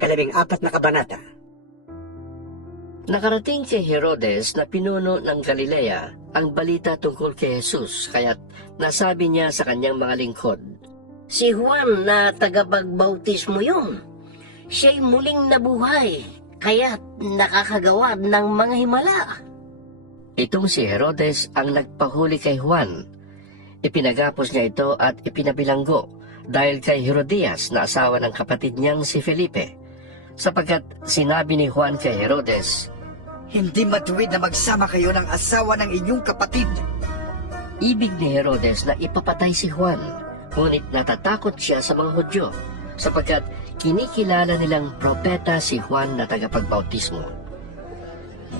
14 na kabanata. Nakarating kay Herodes na pinuno ng Galilea ang balita tungkol kay Jesus, kaya't nasabi niya sa kanyang mga lingkod, Si Juan na tagapagbautismo yun. Siya'y muling nabuhay, kaya't nakakagawa ng mga himala. itong si Herodes ang nagpahuli kay Juan. Ipinagapos niya ito at ipinabilanggo dahil kay Herodias na asawa ng kapatid niyang si Felipe, sapagkat sinabi ni Juan kay Herodes, Hindi matuwid na magsama kayo ng asawa ng inyong kapatid. ibig ni Herodes na ipapatay si Juan, ngunit natatakot siya sa mga Hudyo, sapagkat kinikilala nilang propeta si Juan na tagapagbautismo.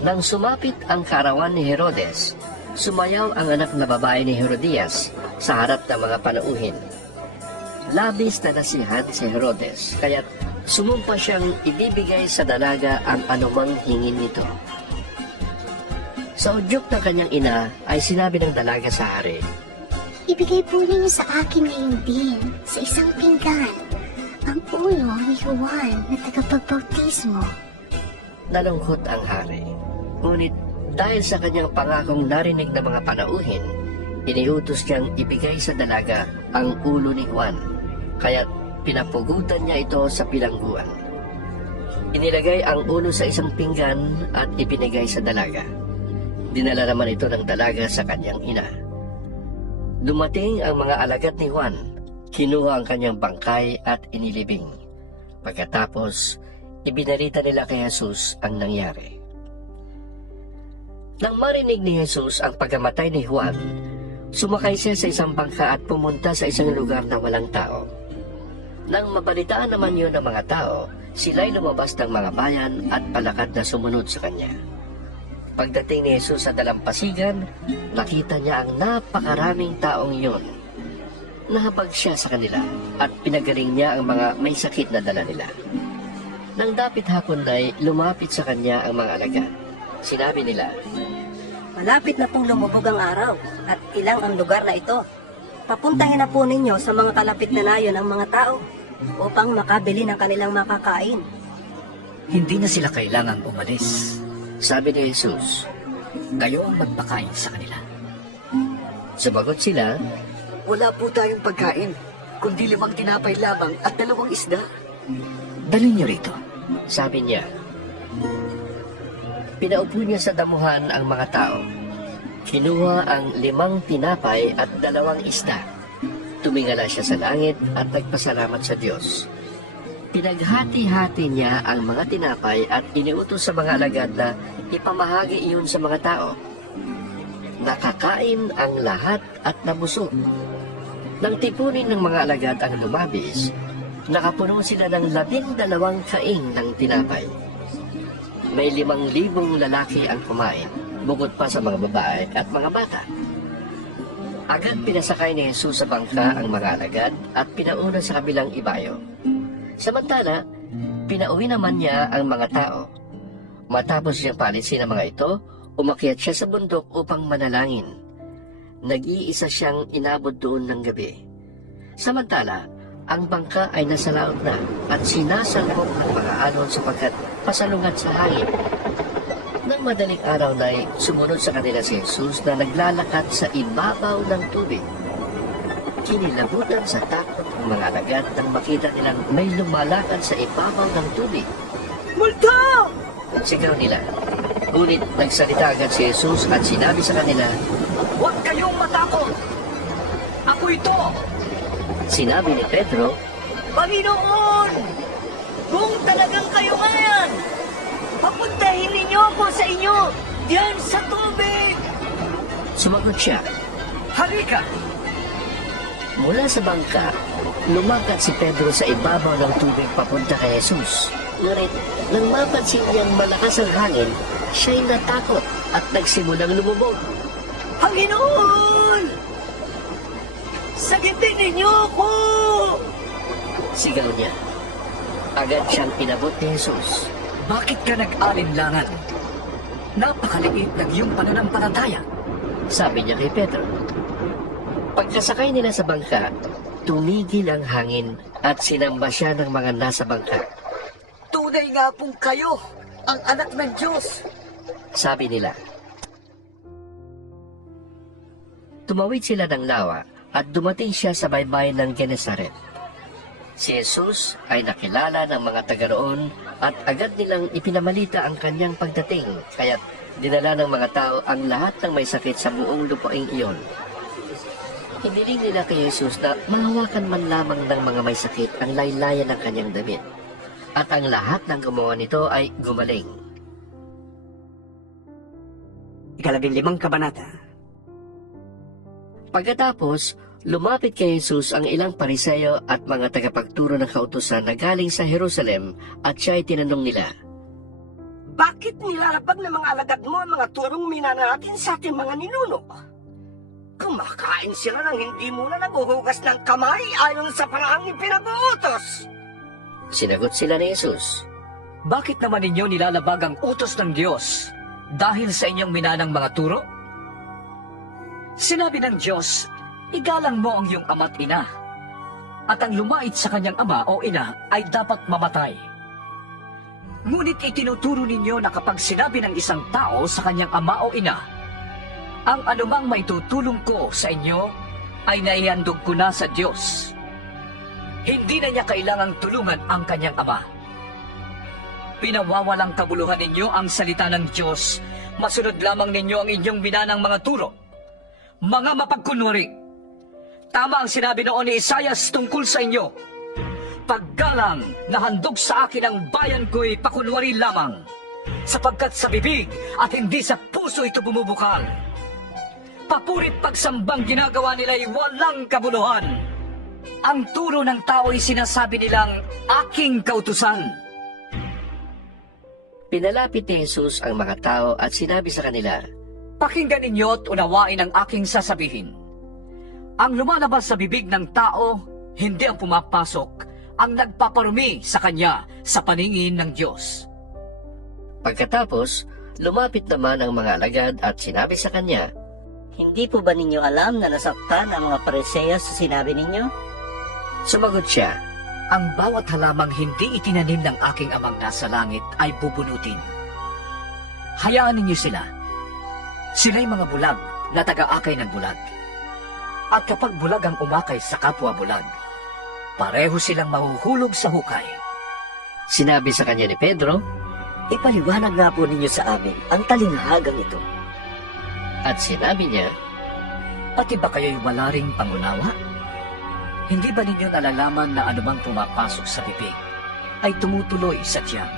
Nang sumapit ang kaarawan ni Herodes, sumayaw ang anak na babae ni Herodias sa harap ng mga panauhin. Labis na nasihan si Herodes, kaya't sumumpa siyang ibibigay sa dalaga ang anumang hingin nito. Sa udyok ng kanyang ina ay sinabi ng dalaga sa hari, Ibigay po ninyo sa akin ngayon din, sa isang pinggan, ang ulo ni Juan na tagapagbautismo. Nalungkot ang hari. Ngunit dahil sa kanyang pangakong narinig ng mga panauhin, iniutos niyang ibigay sa dalaga ang ulo ni Juan, kaya't pinapugutan niya ito sa bilangguan. Inilagay ang ulo sa isang pinggan at ipinigay sa dalaga. Dinala naman ito ng dalaga sa kanyang ina. Dumating ang mga alagad ni Juan, kinuha ang kanyang bangkay at inilibing. Pagkatapos, ibinalita nila kay Jesus ang nangyari. Nang marinig ni Jesus ang pagkamatay ni Juan, sumakay siya sa isang bangka at pumunta sa isang lugar na walang tao. Nang mabalitaan naman yun ng mga tao, sila'y lumabas ng mga bayan at palakad na sumunod sa kanya. Pagdating ni Jesus sa dalampasigan, nakita niya ang napakaraming taong iyon. Nahabag siya sa kanila at pinagaling niya ang mga may sakit na dala nila. Nang dapit hapon na'y lumapit sa kanya ang mga alagad. Sinabi nila, Malapit na pong lumubog ang araw at ilang ang lugar na ito. Papuntahin na po ninyo sa mga kalapit na layo ng mga tao upang makabili ng kanilang makakain. Hindi na sila kailangang umalis. sabi ni Jesus. Kayo ang magpakain sa kanila. Sumagot sila, Wala po tayong pagkain, kundi 5 tinapay lamang at 2 isda. Dalhin niyo rito, sabi niya. Pinaupo niya sa damuhan ang mga tao. Kinuha ang 5 tinapay at 2 isda. Tumingala siya sa langit at nagpasalamat sa Diyos. Pinaghati-hati niya ang mga tinapay at iniutos sa mga alagad na ipamahagi iyon sa mga tao. Nakakain ang lahat at nabusog. Nang tipunin ng mga alagad ang lumabis, nakapuno sila ng 12 kaing ng tinapay. May 5,000 lalaki ang kumain, bukod pa sa mga babae at mga bata. Agad pinasakay ni Jesus sa bangka ang mga alagad at pinauna sa kabilang ibayo. Samantala, pinauwi naman niya ang mga tao. Matapos siyang paalisin ang mga ito, umakyat siya sa bundok upang manalangin. Nag-iisa siyang inabot doon ng gabi. Samantala, ang bangka ay nasa laot na at sinasalpok ng mga alon sapagkat pasalungat sa hangin. Nang madaling araw na'y sumunod sa kanila si Jesus na naglalakad sa ibabaw ng tubig. Kinilabutan sa takot ang mga alagad nang makita nilang may lumalakad sa ibabaw ng tubig. Multo! Sigaw nila. Ngunit nagsalita agad si Jesus at sinabi sa kanila, Huwag kayong matakot! Ako ito! sinabi ni Pedro, Panginoon! Kung talagang kayo nga yan, papuntahin ninyo ako sa inyo diyan sa tubig! sumagot siya. Halika! Mula sa bangka, lumakat si Pedro sa ibabaw ng tubig papunta kay Jesus. Ngunit nang mapansin niyang malakas ang hangin, siya'y natakot at nagsimulang lumubog. Panginoon! Sagitin ninyo ako! Sigaw niya. Agad siyang inabot ni Jesus. Bakit ka nag-alinlangan? Napakaliit ng iyong pananampalataya. Sabi niya kay Pedro. Pagkasakay nila sa bangka, tumigil ang hangin at sinamba siya ng mga nasa bangka. Tunay nga pong kayo, ang anak ng Diyos. Sabi nila. Tumawid sila ng lawa at dumating siya sa baybayin ng Genesaret. Si Jesus ay nakilala ng mga taga roon at agad nilang ipinamalita ang kanyang pagdating, kaya't dinala ng mga tao ang lahat ng may sakit sa buong lupaing iyon. Hiniling nila kay Jesus na mahawakan man lamang ng mga may sakit ang laylayan ng kanyang damit. At ang lahat ng gumawa nito ay gumaling. 15 kabanata. Pagkatapos, lumapit kay Jesus ang ilang pariseyo at mga tagapagturo ng kautusan na galing sa Jerusalem at siya ay tinanong nila, Bakit nilalabag ng mga alagad mo ang mga turong minana natin sa ating mga ninuno? Kumakain sila nang hindi muna naguhugas ng kamay ayon sa paraang ipinag-uutos. Sinagot sila ni Jesus, Bakit naman ninyo nilalabag ang utos ng Diyos dahil sa inyong minanang mga turo? Sinabi ng Diyos, igalang mo ang iyong ama't ina, at ang lumait sa kanyang ama o ina ay dapat mamatay. Ngunit itinuturo ninyo na kapag sinabi ng isang tao sa kanyang ama o ina, ang anumang maitutulong ko sa inyo ay naihandog ko na sa Diyos. Hindi na niya kailangang tulungan ang kanyang ama. Pinawawalang kabuluhan ninyo ang salita ng Diyos, masunod lamang ninyo ang inyong minanang mga turo. Mga mapagkunwari, tama ang sinabi noon ni Isaias tungkol sa inyo. Paggalang na handog sa akin ang bayan ko'y pakunwari lamang, sapagkat sa bibig at hindi sa puso ito bumubukal. Papurit pagsambang ginagawa nila'y walang kabuluhan. Ang turo ng tao'y sinasabi nilang aking kautusan. Pinalapit ni Jesus ang mga tao at sinabi sa kanila, Pakinggan ninyo at unawain ang aking sasabihin. Ang lumalabas sa bibig ng tao, hindi ang pumapasok, ang nagpaparumi sa kanya sa paningin ng Diyos. Pagkatapos, lumapit naman ang mga alagad at sinabi sa kanya, Hindi po ba ninyo alam na nasaktan ang mga pareseyo sa sinabi ninyo? Sumagot siya, Ang bawat halamang hindi itinanim ng aking amang nasa langit ay bubunutin. Hayaan ninyo sila. Sila'y mga bulag na taga-akay ng bulag. At kapag bulag ang umakay sa kapwa bulag, pareho silang mahuhulog sa hukay. Sinabi sa kanya ni Pedro, Ipaliwanag nga po ninyo sa amin ang talinghagang ito. at sinabi niya, Pati ba kayo'y wala ring pangunawa? Hindi ba ninyo nalalaman na anumang pumapasok sa bibig ay tumutuloy sa tiyan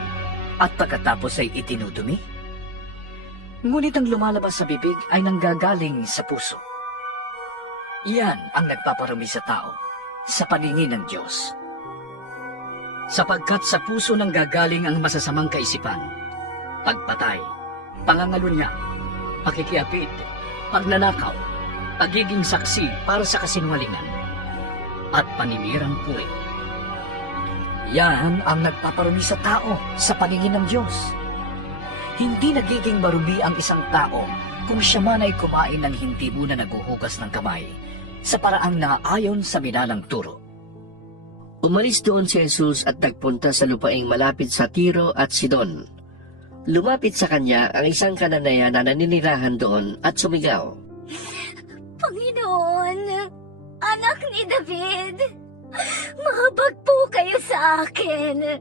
at pagkatapos ay itinudumi? Ngunit ang lumalabas sa bibig ay nanggagaling sa puso. Iyan ang nagpaparami sa tao sa paningin ng Diyos. Sapagkat sa puso nanggagaling ang masasamang kaisipan, pagpatay, pangangalunya, pakikiapit, pagnanakaw, pagiging saksi para sa kasinungalingan, at paninirang puri. Yan ang nagpaparumi sa tao sa paningin ng Diyos. Hindi nagiging marumi ang isang tao kung siya man ay kumain ng hindi muna naguhugas ng kamay sa paraang naayon sa minalang turo. Umalis doon si Jesus at nagpunta sa lupaing malapit sa Tiro at Sidon. Lumapit sa kanya ang isang kananaya na naninirahan doon at sumigaw, Panginoon, anak ni David, mahabag po kayo sa akin.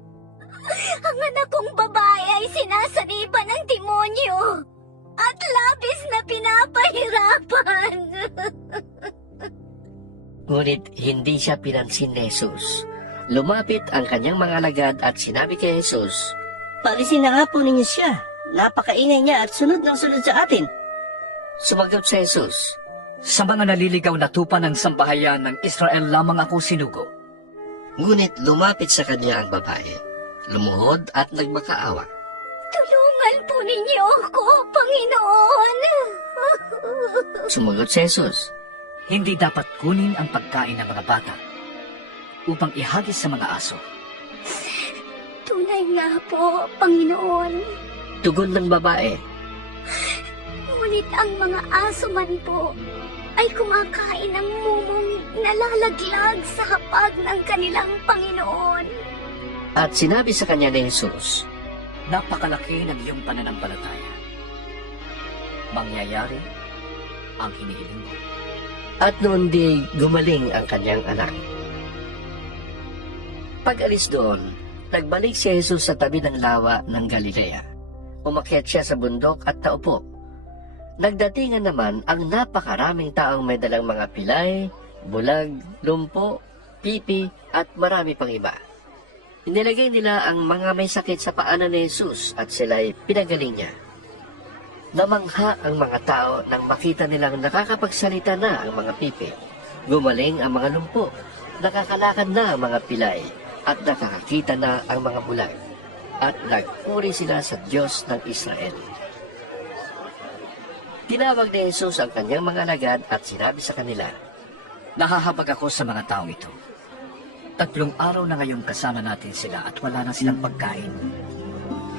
Ang anak kong babae ay sinasaniban ng demonyo at labis na pinapahirapan. Ngunit hindi siya pinansin ni Jesus. Lumapit ang kanyang mga alagad at sinabi kay Jesus, Palisin na nga po ninyo siya. Napakaingay niya at sunod ng sunod sa atin. Sumagot si Jesus, Sa mga naliligaw na tupa ng sambahayan ng Israel lamang ako sinugo. ngunit lumapit sa kanya ang babae, lumuhod at nagmakaawa. Tulungan po ninyo ako, Panginoon. Sumagot si Jesus, Hindi dapat kunin ang pagkain ng mga bata upang ihagis sa mga aso. Tunay nga po, Panginoon. tugon ng babae. Ngunit ang mga aso man po ay kumakain ng mumong nalalaglag sa hapag ng kanilang Panginoon. At sinabi sa kanya ni Jesus, Napakalaki ng iyong pananampalataya. Mangyayari ang hinihiling mo. at noon di gumaling ang kanyang anak. Pag-alis doon, nagbalik si Jesus sa tabi ng lawa ng Galilea. Umakyat siya sa bundok at naupo. Nagdatingan naman ang napakaraming taong may dalang mga pilay, bulag, lumpo, pipi at marami pang iba. Inilagay nila ang mga may sakit sa paanan ni Jesus at sila'y pinagaling niya. Namangha ang mga tao nang makita nilang nakakapagsalita na ang mga pipi. Gumaling ang mga lumpo, nakakalakad na ang mga pilay, at nakakakita na ang mga bulag. At nagpuri sila sa Diyos ng Israel. Tinawag ni Jesus ang kanyang mga alagad at sinabi sa kanila, Nahahabag ako sa mga taong ito. 3 araw na ngayon kasama natin sila at wala na silang pagkain.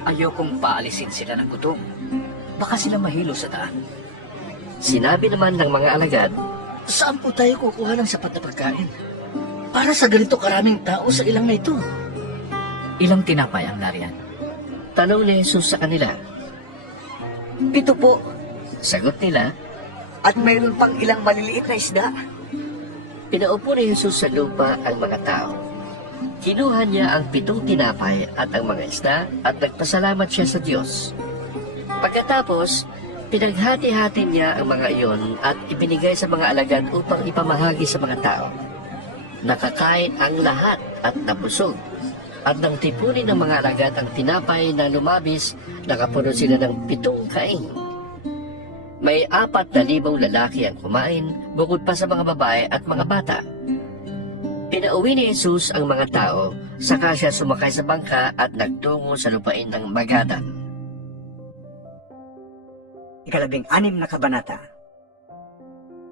Ayokong paalisin sila ng gutom. Baka sila mahilo sa daan. Sinabi naman ng mga alagad, Saan po tayo kukuha ng sapat na pagkain? Para sa ganito karaming tao sa ilang na ito. Ilang tinapay ang nariyan? tanong ni Jesus sa kanila. 7 po. Sagot nila, At mayroon pang ilang maliliit na isda. pinaupo ni Jesus sa lupa ang mga tao. Kinuha niya ang 7 tinapay at ang mga isda at nagpasalamat siya sa Diyos. Pagkatapos, pinaghati-hati niya ang mga iyon at ibinigay sa mga alagad upang ipamahagi sa mga tao. Nakakain ang lahat at nabusog. At nang tipunin ng mga alagad ang tinapay na lumabis, nakapuno sila ng 7 kaing. May 4,000 lalaki ang kumain, bukod pa sa mga babae at mga bata. Pinauwi ni Jesus ang mga tao, saka siya sumakay sa bangka at nagtungo sa lupain ng Magadan. 16 na kabanata.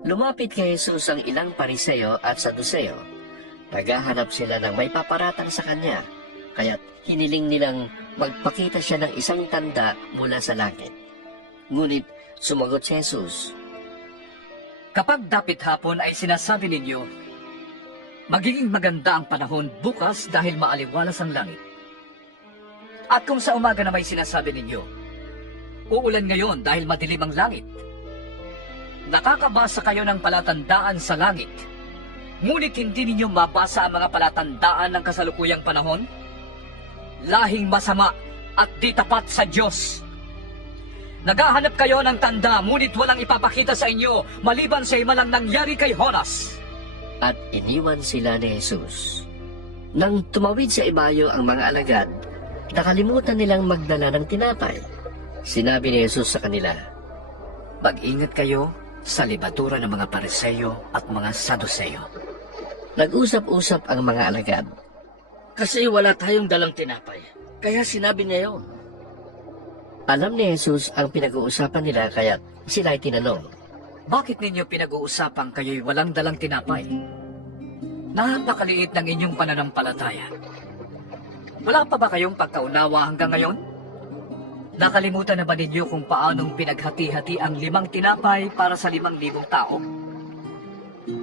Lumapit kay Jesus ang ilang Pariseo at Saduceo. Naghahanap sila ng may paparatang sa kanya, kaya't hiniling nilang magpakita siya ng isang tanda mula sa langit. Ngunit sumagot si Jesus, Kapag dapit hapon ay sinasabi ninyo, magiging maganda ang panahon bukas dahil maaliwalas ang langit. At kung sa umaga na may sinasabi ninyo, uulan ngayon dahil madilim ang langit. Nakakabasa kayo ng palatandaan sa langit, ngunit hindi ninyo mabasa ang mga palatandaan ng kasalukuyang panahon? Lahing masama at di tapat sa Diyos. Naghahanap kayo ng tanda, ngunit walang ipapakita sa inyo maliban sa imalang nangyari kay Jonas. at iniwan sila ni Jesus. Nang tumawid sa ibayo ang mga alagad, nakalimutan nilang magdala ng tinapay. Sinabi ni Jesus sa kanila, Mag-ingat kayo sa libadura ng mga Pariseo at mga Saduceo. Nag-usap-usap ang mga alagad. Kasi wala tayong dalang tinapay. Kaya sinabi niya yun. Alam ni Jesus ang pinag-uusapan nila kaya't sila ay tinanong. Bakit ninyo pinag-uusapan kayo'y walang dalang tinapay? Napakaliit ng inyong pananampalataya. Wala pa ba kayong pagkaunawa hanggang ngayon? Nakalimutan na ba ninyo kung paanong pinaghati-hati ang 5 tinapay para sa 5,000 tao?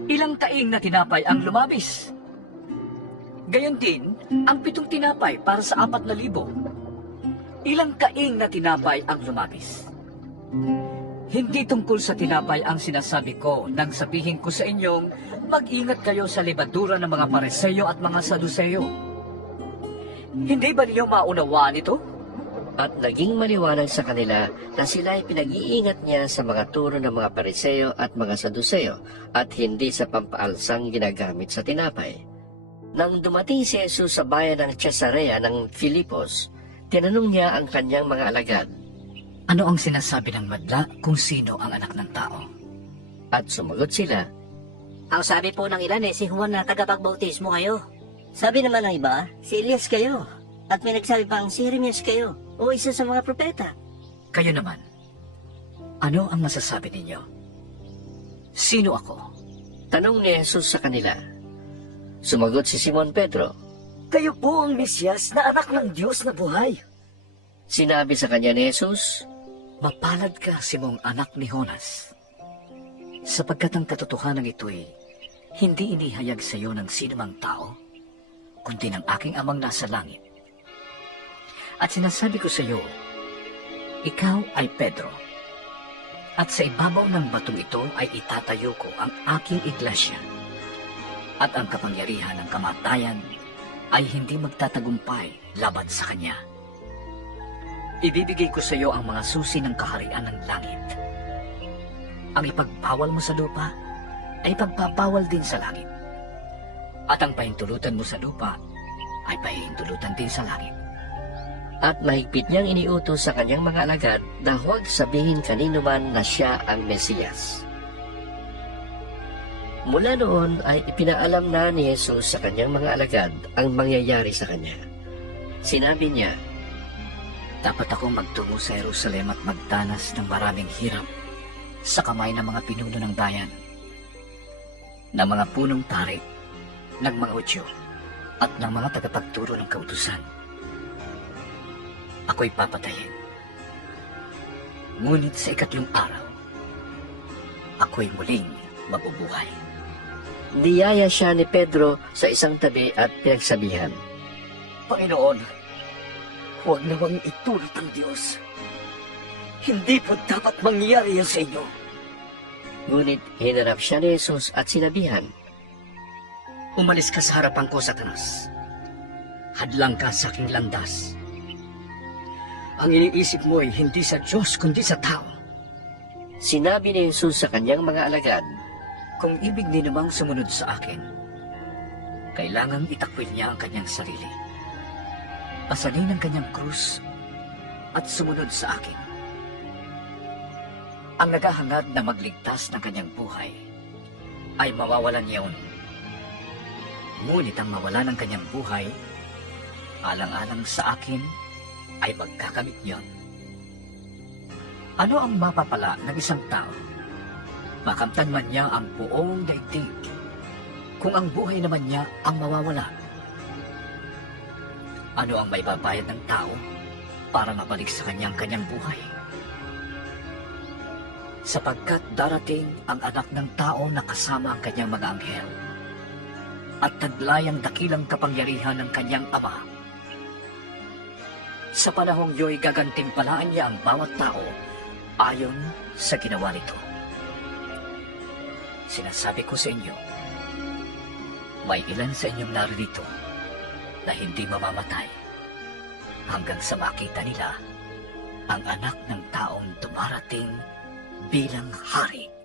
Ilang kaing na tinapay ang lumabis? Gayon din, ang 7 tinapay para sa 4,000. Ilang kaing na tinapay ang lumabis? Hindi tungkol sa tinapay ang sinasabi ko nang sabihin ko sa inyong mag-ingat kayo sa libadura ng mga Pariseo at mga Saduceo. Hindi ba ninyo maunawaan ito? At naging maliwanag sa kanila na sila ay pinag-iingat niya sa mga turo ng mga Pariseo at mga Saduceo at hindi sa pampaalsang ginagamit sa tinapay. Nang dumating si Jesus sa bayan ng Cesarea ng Filipos, tinanong niya ang kanyang mga alagad. Ano ang sinasabi ng madla kung sino ang anak ng tao? At sumagot sila, Ang sabi po ng ilan si Juan na tagapagbautismo kayo. Sabi naman ng iba, si Elias kayo. At may nagsabi pang si Jeremias kayo o isa sa mga propeta. Kayo naman, ano ang masasabi ninyo? Sino ako? tanong ni Jesus sa kanila. Sumagot si Simon Pedro. Kayo po ang Mesyas na anak ng Diyos na buhay. Sinabi sa kanya ni Jesus, Mapalad ka, Simong anak ni Jonas, sapagkat ang katotohanan ito'y hindi inihayag sa iyo ng sinumang tao, kundi ng aking amang nasa langit. At sinasabi ko sa iyo, ikaw ay Pedro. At sa ibabaw ng batong ito ay itatayo ko ang aking iglesia. At ang kapangyarihan ng kamatayan ay hindi magtatagumpay laban sa kanya. Ibibigay ko sa iyo ang mga susi ng kaharian ng langit. Ang ipagpawal mo sa lupa ay pagpapawal din sa langit. At ang pahintulutan mo sa lupa ay pahintulutan din sa langit. At mahigpit niyang iniutos sa kanyang mga alagad na huwag sabihin kanino man na siya ang Mesiyas. Mula noon ay ipinaalam na ni Jesus sa kanyang mga alagad ang mangyayari sa kanya. Sinabi niya, Dapat akong magtungo sa Jerusalem at magdanas ng maraming hirap sa kamay ng mga pinuno ng bayan, ng mga punong tari, ng mga Hudyo, at ng mga tagapagturo ng kautusan. Ako'y papatayin. Ngunit sa ikatlong araw, ako'y muling mabubuhay. niyaya siya ni Pedro sa isang tabi at pinagsabihan, Panginoon, huwag nawang itulot ang Diyos. Hindi po dapat mangyari yan sa inyo. Ngunit hinarap siya ni Jesus at sinabihan, Umalis ka sa harapan ko, Satanas. Hadlang ka sa aking landas. Ang iniisip mo ay hindi sa Diyos kundi sa tao. Sinabi ni Jesus sa kanyang mga alagad, Kung ibig ni namang sumunod sa akin, kailangang itakwil niya ang kanyang sarili. Pasanin ang kanyang krus at sumunod sa akin. Ang naghahangad na magligtas ng kanyang buhay ay mawawalan niyon. Ngunit ang mawala ng kanyang buhay, alang-alang sa akin, ay magkakamit niyon. Ano ang mapapala ng isang tao? Makamtan man niya ang buong daigdig, kung ang buhay naman niya ang mawawala. Ano ang maibabayad ng tao para mabalik sa kanyang buhay? Sapagkat darating ang anak ng tao na kasama ang kanyang mga anghel at taglay ang dakilang kapangyarihan ng kanyang ama. Sa panahong iyo'y gagantimpalaan niya ang bawat tao ayon sa ginawa nito. Sinasabi ko sa inyo, may ilan sa inyong naririto na hindi mamamatay hanggang sa makita nila ang anak ng taong dumarating bilang hari.